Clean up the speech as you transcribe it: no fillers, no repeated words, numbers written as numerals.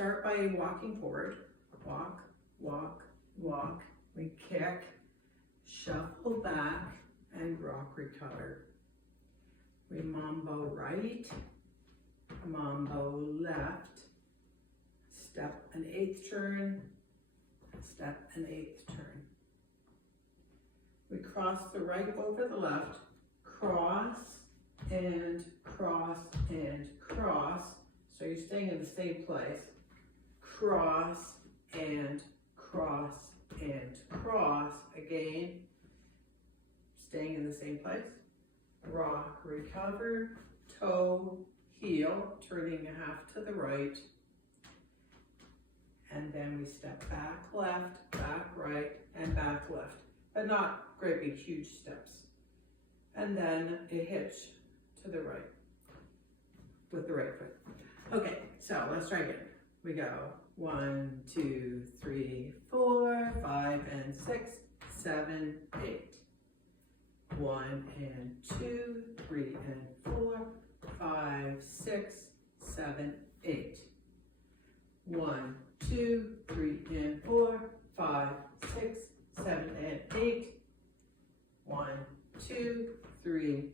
start by walking forward. Walk, walk, walk. We kick, shuffle back, and rock recover. We mambo right, mambo left, step an eighth turn, step an eighth turn. We cross the right over the left, cross and cross and cross. So you're staying in the same place. Cross and cross and cross. Again, staying in the same place. Rock, recover, toe, heel, turning a half to the right. And then we step back left, back right, and back left. But not great big huge steps. And then a hitch to the right with the right foot. Okay, so let's try again. We go 1, 2, 3, 4, 5, and 6, 7, 8. 1 and 2, 3 and 4, 5, 6, 7, 8. 1, 2, 3 and 4, 5, 6, 7, and 8. 1, 2, 3,